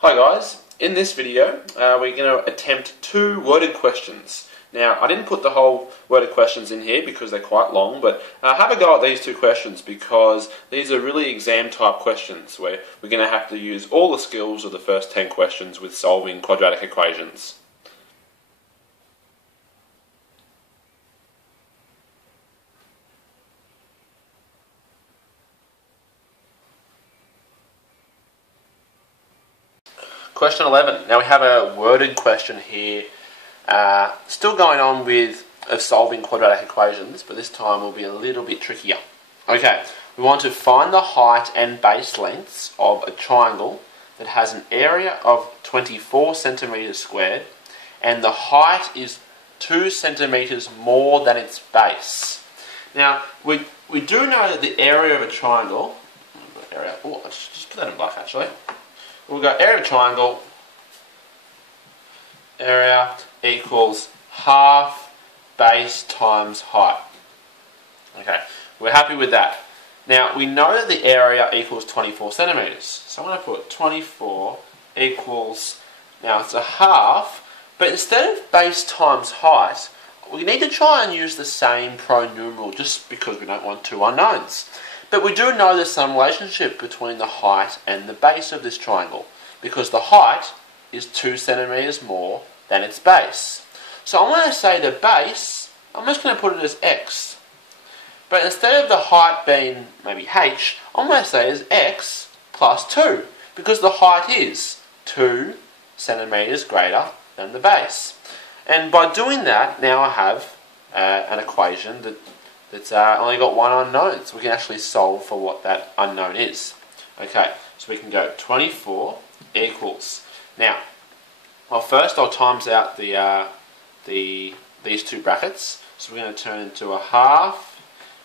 Hi guys, in this video we're going to attempt two worded questions. Now I didn't put the whole worded questions in here because they're quite long, but have a go at these two questions because these are really exam type questions where we're going to have to use all the skills of the first 10 questions with solving quadratic equations. Question 11. Now we have a worded question here, still going on with solving quadratic equations, but this time will be a little bit trickier. Okay, we want to find the height and base lengths of a triangle that has an area of 24 centimeters squared and the height is 2 centimeters more than its base. Now, we do know that the area of a triangle, let's just put that in black actually. We've got area of a triangle, area equals half base times height. Okay, we're happy with that. Now, we know that the area equals 24 centimeters. So I'm going to put 24 equals, now it's a half, but instead of base times height, we need to try and use the same pronumeral just because we don't want two unknowns. But we do know there's some relationship between the height and the base of this triangle because the height is 2 centimeters more than its base. So I'm going to say the base, I'm just going to put it as x. But instead of the height being maybe h, I'm going to say is x plus 2 because the height is 2 centimeters greater than the base. And by doing that, now I have an equation that's only got one unknown, so we can actually solve for what that unknown is. Okay, so we can go 24 equals. Now, first I'll times out these two brackets. So we're going to turn into a half.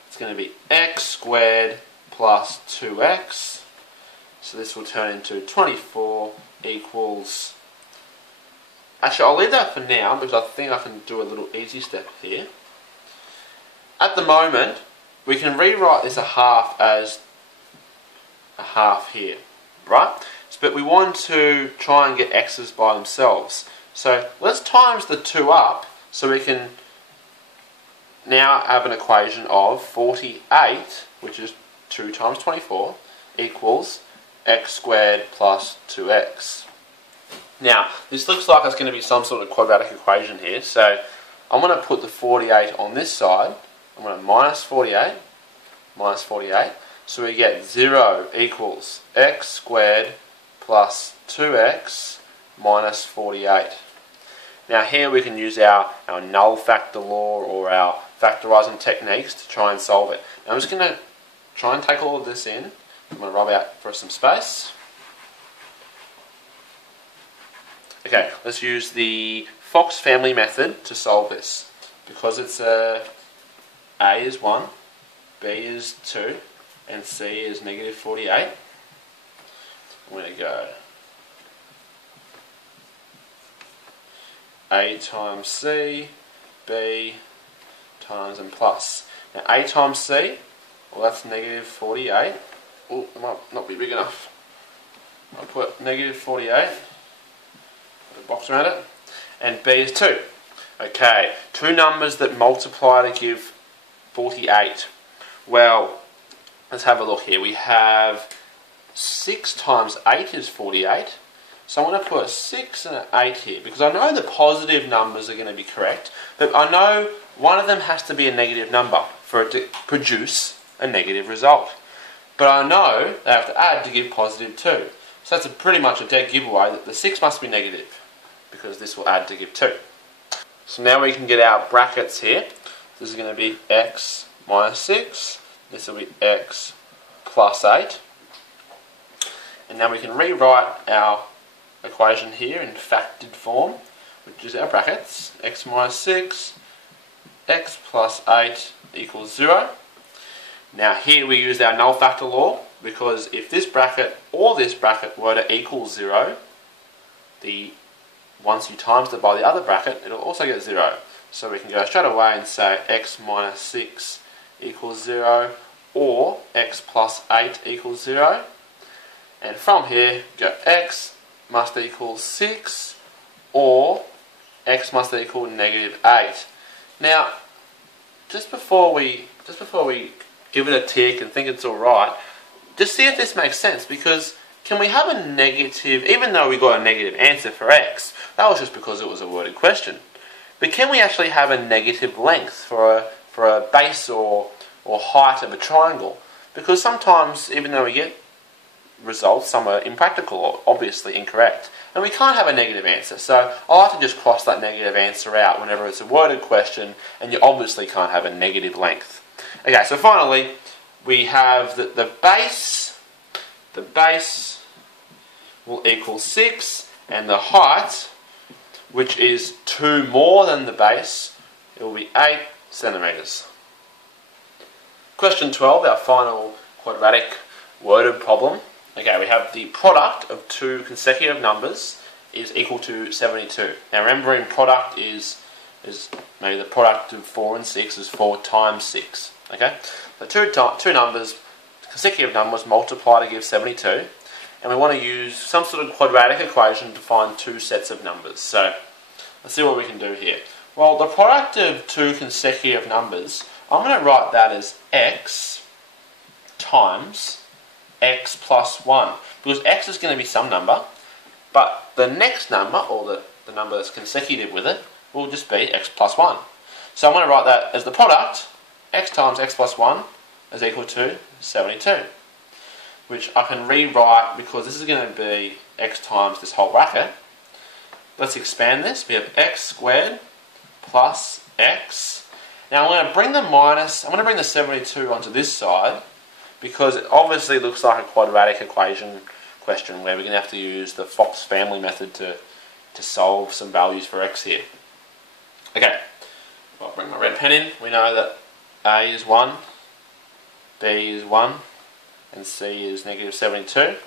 It's going to be x squared plus 2x. So this will turn into 24 equals. Actually, I'll leave that for now because I think I can do a little easy step here. At the moment, we can rewrite this a half as a half here, right? But we want to try and get x's by themselves. So let's times the 2 up so we can now have an equation of 48, which is 2 times 24, equals x squared plus 2x. Now, this looks like it's going to be some sort of quadratic equation here, so I'm going to put the 48 on this side. I'm going to minus 48, so we get 0 equals x squared plus 2x minus 48. Now here we can use our null factor law or our factorising techniques to try and solve it. Now I'm just going to try and take all of this in. I'm going to rub out for some space. Okay, let's use the Fox family method to solve this. Because it's A is 1, B is 2, and C is negative 48. I'm going to go A times C, B times and plus. Now A times C, well that's negative 48. Oh, it might not be big enough. I'll put negative 48, put a box around it, and B is 2. Okay, two numbers that multiply to give 48. Well, let's have a look here. We have 6 times 8 is 48. So I'm going to put a 6 and an 8 here because I know the positive numbers are going to be correct, but I know one of them has to be a negative number for it to produce a negative result. But I know they have to add to give positive 2. So that's pretty much a dead giveaway that the 6 must be negative because this will add to give 2. So now we can get our brackets here. This is going to be x minus 6. This will be x plus 8. And now we can rewrite our equation here in factored form, which is our brackets. X minus 6, x plus 8 equals 0. Now here we use our null factor law because if this bracket or this bracket were to equal 0, once you times it by the other bracket, it'll also get 0. So we can go straight away and say x minus 6 equals 0 or x plus 8 equals 0. And from here, go x must equal 6 or x must equal -8. Now, just before we give it a tick and think it's alright, just see if this makes sense, because can we have a negative, even though we got a negative answer for x, that was just because it was a worded question. But can we actually have a negative length for a base or height of a triangle? Because sometimes, even though we get results, some are impractical or obviously incorrect, and we can't have a negative answer. So I like to just cross that negative answer out whenever it's a worded question, and you obviously can't have a negative length. Okay, so finally we have that the base will equal 6, and the height, which is 2 more than the base, it will be 8 centimeters. Question 12, our final quadratic worded problem. Okay, we have the product of two consecutive numbers is equal to 72. Now remembering product is maybe the product of 4 and 6 is 4 times 6. Okay, so two numbers, consecutive numbers, multiply to give 72. And we want to use some sort of quadratic equation to find two sets of numbers. So let's see what we can do here. Well, the product of two consecutive numbers, I'm going to write that as x times x plus 1. Because x is going to be some number, but the next number, or the number that's consecutive with it, will just be x plus 1. So I'm going to write that as the product, x times x plus 1 is equal to 72. Which I can rewrite, because this is going to be x times this whole bracket. Let's expand this. We have x squared plus x. Now I'm going to bring the 72 onto this side, because it obviously looks like a quadratic equation question where we're going to have to use the Fox family method to solve some values for x here. Okay, I'll bring my red pen in. We know that a is 1, b is 1, and c is negative 72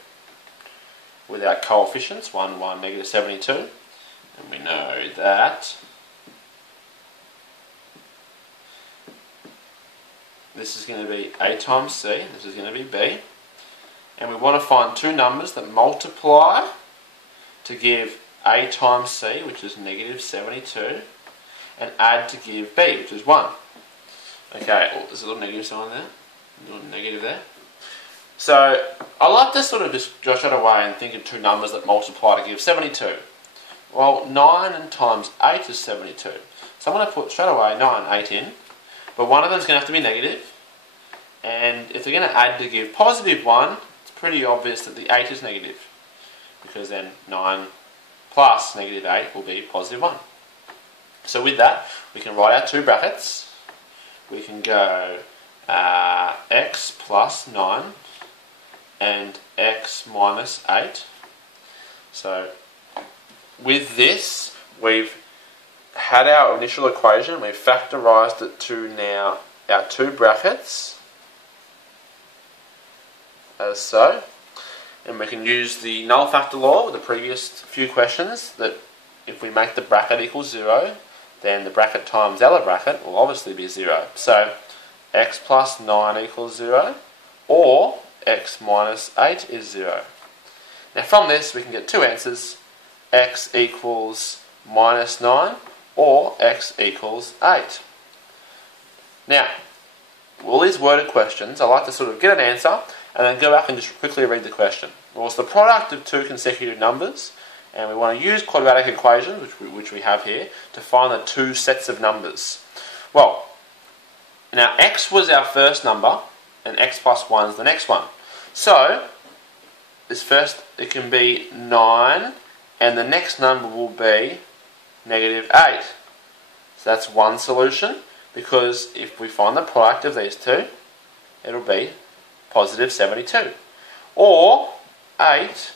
with our coefficients 1, 1, negative 72, and we know that this is going to be a times c, this is going to be b, and we want to find two numbers that multiply to give a times c, which is negative 72, and add to give b, which is 1. Okay, oh, there's a little negative sign there, a little negative there. So I like to sort of just jot away and think of two numbers that multiply to give 72. Well, 9 times 8 is 72. So I'm going to put straight away 9 and 8 in, but one of them is going to have to be negative, and if they're going to add to give positive 1, it's pretty obvious that the 8 is negative, because then 9 plus negative 8 will be positive 1. So with that, we can write our two brackets. We can go x plus 9 and x minus 8. So with this, we've had our initial equation, we've factorised it to now our two brackets, as so. And we can use the null factor law with the previous few questions, that if we make the bracket equal 0, then the bracket times our other bracket will obviously be 0. So x plus 9 equals 0, or x minus 8 is 0. Now from this we can get two answers, x equals minus 9 or x equals 8. Now, all these worded questions, I like to sort of get an answer and then go back and just quickly read the question. Well, it's the product of two consecutive numbers, and we want to use quadratic equations, which we have here, to find the two sets of numbers. Well, now x was our first number, and x plus 1 is the next one. So, this first, it can be 9, and the next number will be negative 8. So that's one solution, because if we find the product of these two, it'll be positive 72. Or 8,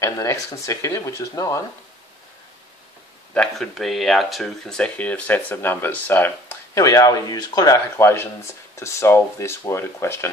and the next consecutive, which is 9, that could be our two consecutive sets of numbers. So here we are, we use quadratic equations to solve this worded question.